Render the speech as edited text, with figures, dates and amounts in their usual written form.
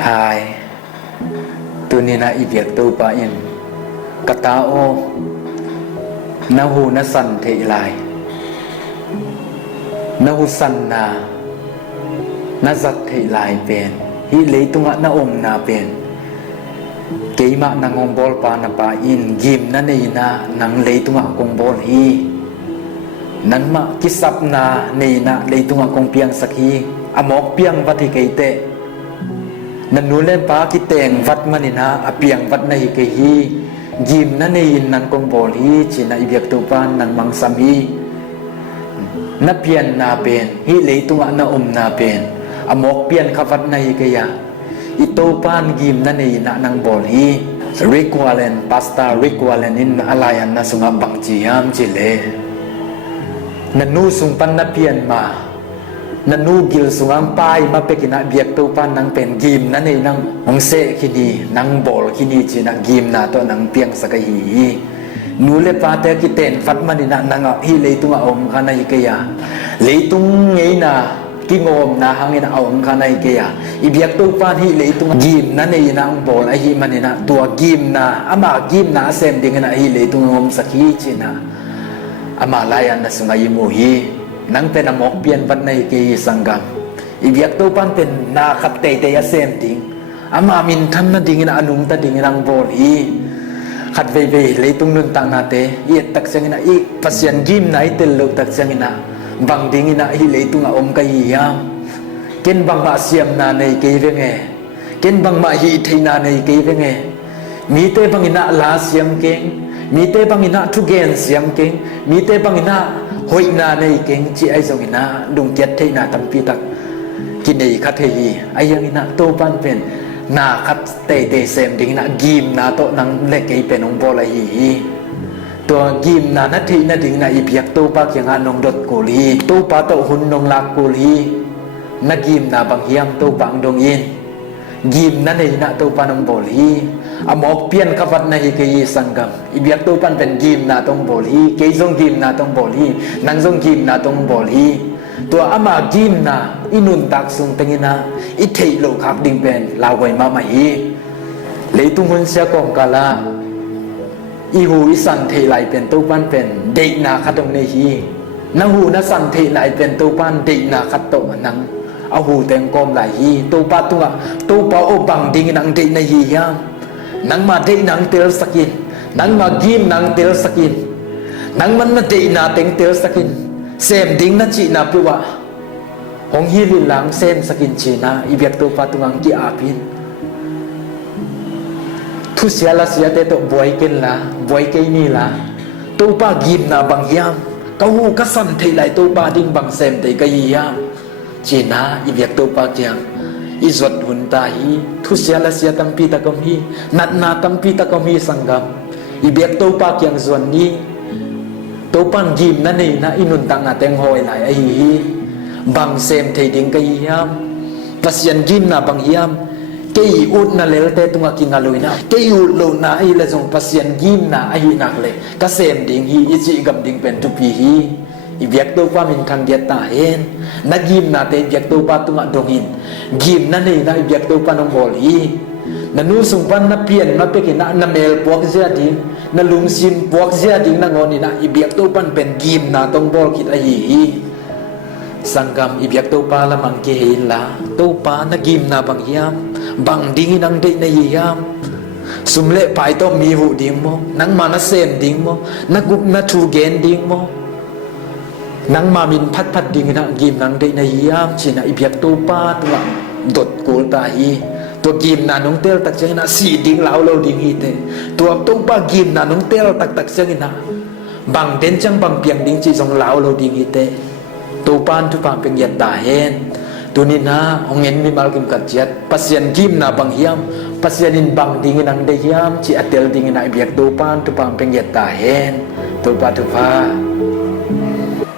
Hai tunina ibiak tu pa in katao nahu na san thei lai nahu san na zat thei lai pen hi leitunga na om na pen keima nangong bol pa na pa in gim na nei na nang leitunga kong bol hi nan ma kisap na nei na leitunga kong piang sakhi amok piang vati keite nan nulen pa kiteng vat manina apiang vat na hi ke hi gim na nei nan kong bol hi china ibiak tu pan nan mang sam hi na pian na pen hi leitunga na om na pen amok pian khavat na hi ke ya ito pan gim na nei na nang bol hi Rick Warren pasta Rick Warren in alayan na sunga bang chiam chile nanu sung pan na pian ma nanu gil sungang pai ma pekina biak tu pan nang pen gim na nei nang ong se khini nang bol khini china gim na to nang piang sakai hi nu le pa te ki ten fat manina nang hi leitunga om khana hi ke ya leitung ngei na ki ngom na hangin om khana hi ke ya ibiak tu pan hi leitung gim na nei na ong bol a hi manina tua gim na ama gim na sem ding na hi leitung om sakhi china ama layan na sungai mu hi nang pen amok pian vat nei ke sanggam ibiak tu pan pen na khat te te ya sem ding ama min tham na ding na anung ta ding nang bol hi khat ve ve leitung nun tang na te i tak sangina i pasien gim nai tel lo tak sangina bang ding na hi leitung a om ka hi ya ken bang ma siam na nei ke ve nge ken bang ma hi thei na nei ke ve nge mi te bang ina la siam keng mi te bang ina thu gen siam keng mi te bang ina hoi na nei keng chi ai zong ina dung ket thei na tam pi tak ki nei khat hi ai yang ina to pan pen na khat te te sem ding na gim na to nang le ke pen ong bol hiตัวกิมนานาทีนาดิ่งนาอีเพียกตัวปากยังนองดดกุลีตัวปาตัวหุ่นนองลักกุลีนักกิมนาบางเฮียมตัวบางดงยินกิมนั่นเองนะตัวปานองบอลีอมอกเปียนขวัดนาฮิกยีสังกัมอีเพียกตัวปันเป็นกิมนาตองบอลีเกยซงกิมนาตองบอลีนังซงกิมนาตองบอลีตัวอามากิมนาอินุนตักซุงตังอินาอิเทโลคักดิ่งเป็นลาวไวมาไม่เลยตุงหุ่นเสียกองกาลาอีหูอีสันเทไหลเป็นตู้ปั้นเป็นเด็กนาคัดตรงนี้ฮีนังหูนัสันเทไหลเป็นตู้ปั้นเด็กนาคัดโตนังเอาหูเต็งกอมไหลฮีตู้ปั้นตู้ป้าโอบังดิ่งนังเด็กในฮียามนังมาเด็กนังเตลสกินนังมากิมนังเตลสกินนังมันมาเด็กนาเต็งเตลสกินเซมดิ่งนัจีนาปิวะหงฮีลินหลังเซมสกินจีนาอีเบียกตู้ปั้นตัวงังกีอาพินทุเสียละเสียแต่ตัวบวยกันละบวยกันนี่ละตัวป้ากินนะบางยามเขาหูก็สั่นทีไรตัวป้าดิ้งบางเซมแต่ก็ยี่ยามจีน่าอีเบียกตัวป้าเจียงอีสวดหุ่นตาฮีทุเสียละเสียตั้มปีตะกมีนัดนาตั้มปีตะกมีสังกัมอีเบียกตัวป้าเจียงส่วนนี้ตัวป้ากินนั่นเองนะอินุนตังอาเตงหอยไหลไอ้ฮีบางเซมทีดิ้งก็ยี่ยามปัสยันกินนะบางยามเกี่ยอุดนั่นเลยแต่ตัวกินอะไรนะเกี่ยอุดโลน่าไอ้ละจงพัศยันกิมน่ะไอ้นักเลยก็เสมดิ่งฮีอิจิกับดิ่งเป็นทุปีฮีอีเบียกตัวว่ามินคันเดียตาเองนักกิมน่ะแต่เบียกตัวป้าตัวดงหินกิมนั่นเองนะอีเบียกตัวป้าน้องบอลฮีนั่นนู้สุงปันนับเปลี่ยนมาเป็นกินนั่นเมลพวกเสียดิ่งนั่นลุงซิมพวกเสียดิ่งนั่งงอนี่นะอีเบียกตัวปันเป็นกิมน่ะต้องบอลคิดไอ้ฮีสังกัมอีเบียกตัวป้าละมังเกหินละตัวป้านักกิมน่ะบางยามบางดิ่งนังเด็กในยามสุมเละไปต้องมีหูดิ่งโมนังมานาเซมดิ่งโมนักกุบนัทูเกนดิ่งโมนังมามินพัดดิ่งนังกิมนังเด็กในยามชินะอีเบียกตัวป้าตัวดดกูตาฮีตัวกิมนาน้องเตลตักเจนะสีดิ่งเหลาเราดิ่งฮีเตตัวป้ากิมนาน้องเตลตักเจนะบางเด่นจังบางเปียงดิ่งจีสองเหลาเราดิ่งฮีเตตัวป้านทุกปางเป็นยัดตาเห็นตัวนี้นะองเงินมีมาลกิมกัดจัดปัสยันกิมนาบางยามปัสยันินบางดิ่งนังเดียมจีอัตเตลดิ่งนาเบียกตัวป้านทุกปางเป็นยัดตาเห็นตัวป้าทุกฟ้า